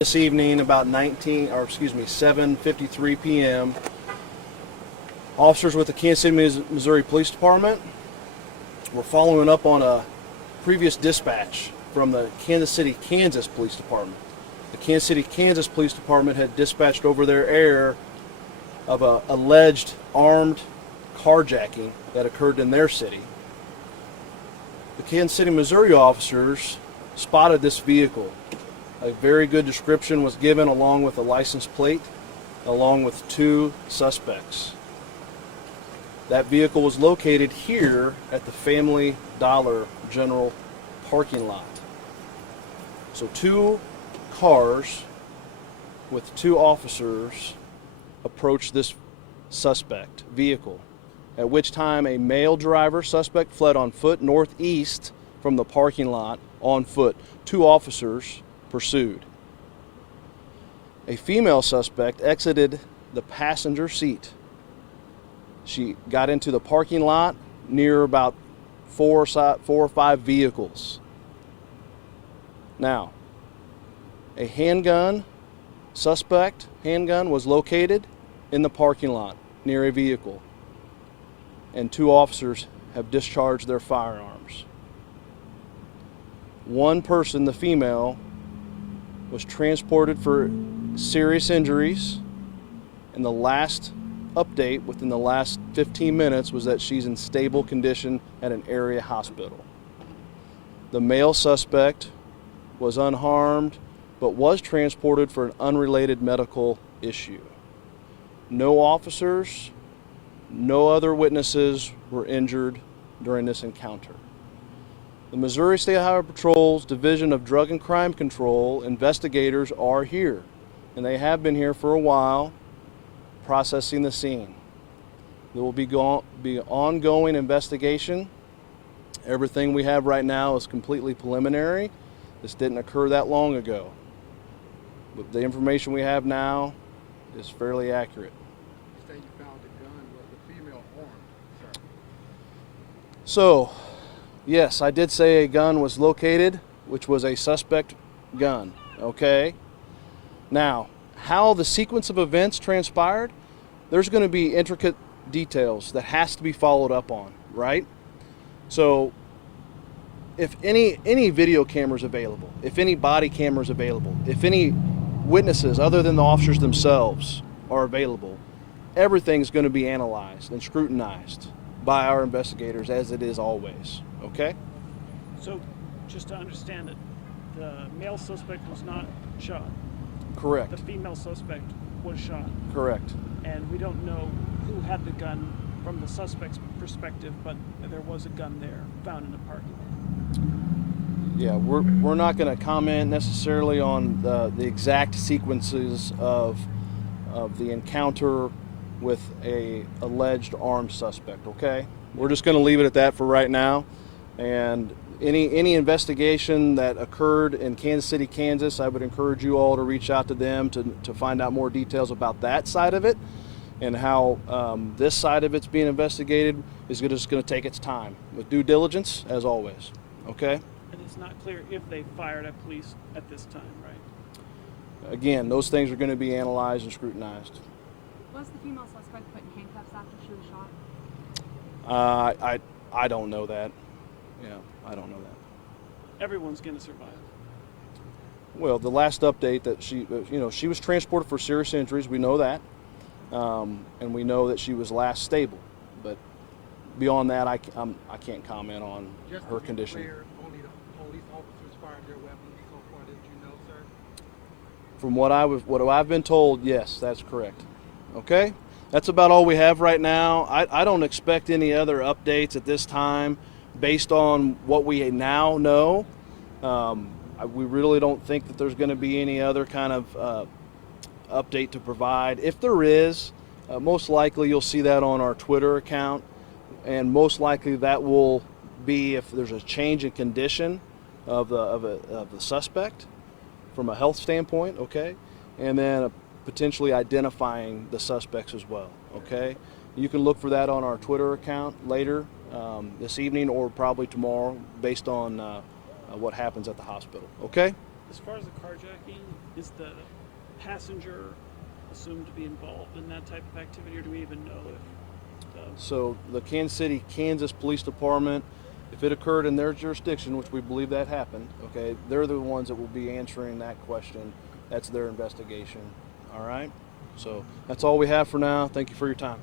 This evening, about 7:53 p.m., officers with the Kansas City, Missouri Police Department were following up on a previous dispatch from the Kansas City, Kansas Police Department. The Kansas City, Kansas Police Department had dispatched over their air of an alleged armed carjacking that occurred in their city. The Kansas City, Missouri officers spotted this vehicle. A very good description was given along with a license plate, along with two suspects. That vehicle was located here at the Family Dollar General parking lot. So two cars with two officers approached this suspect vehicle, at which time a male driver suspect fled on foot northeast from the parking lot on foot. Two officers pursued. A female suspect exited the passenger seat. She got into the parking lot near about four or five vehicles. Now, a handgun was located in the parking lot near a vehicle, and two officers have discharged their firearms. One person, the female, was transported for serious injuries, and the last update within the last 15 minutes was that she's in stable condition at an area hospital. The male suspect was unharmed but was transported for an unrelated medical issue. No officers, no other witnesses were injured during this encounter. The Missouri State Highway Patrol's Division of Drug and Crime Control investigators are here, and they have been here for a while processing the scene. There will be ongoing investigation. Everything we have right now is completely preliminary. This didn't occur that long ago. But the information we have now is fairly accurate. You say you found the gun. Was the female armed, sir? So, yes, I did say a gun was located, which was a suspect gun, okay? Now, how the sequence of events transpired, there's going to be intricate details that has to be followed up on, right? So, if any video cameras available, if any body cameras available, if any witnesses other than the officers themselves are available, everything's going to be analyzed and scrutinized by our investigators, as it is always. Okay? So, just to understand it, the male suspect was not shot. Correct. The female suspect was shot. Correct. And we don't know who had the gun from the suspect's perspective, but there was a gun there found in the parking lot. Yeah, we're not going to comment necessarily on the exact sequences of the encounter with a alleged armed suspect, okay? We're just going to leave it at that for right now. And any investigation that occurred in Kansas City, Kansas, I would encourage you all to reach out to them to find out more details about that side of it, and how this side of it's being investigated is just going to take its time with due diligence, as always. Okay? And it's not clear if they fired at police at this time, right? Again, those things are going to be analyzed and scrutinized. Was the female suspect put in handcuffs after she was shot? I don't know that. Yeah, I don't know that. Everyone's going to survive. Well, the last update that she was transported for serious injuries. We know that, and we know that she was last stable. But beyond that, I can't comment on Just her to be condition. clear, only the police officers fired their weapons so far that you know, sir? From what I've been told, yes, that's correct. Okay, that's about all we have right now. I don't expect any other updates at this time, based on what we now know. We really don't think that there's going to be any other kind of update to provide. If there is, most likely you'll see that on our Twitter account, and most likely that will be if there's a change in condition of the suspect from a health standpoint, okay, and then potentially identifying the suspects as well, okay. You can look for that on our Twitter account later this evening, or probably tomorrow, based on what happens at the hospital. Okay? As far as the carjacking, is the passenger assumed to be involved in that type of activity, or do we even know if the So the Kansas City, Kansas Police Department, if it occurred in their jurisdiction, which we believe that happened, okay, they're the ones that will be answering that question. That's their investigation. All right? So that's all we have for now. Thank you for your time.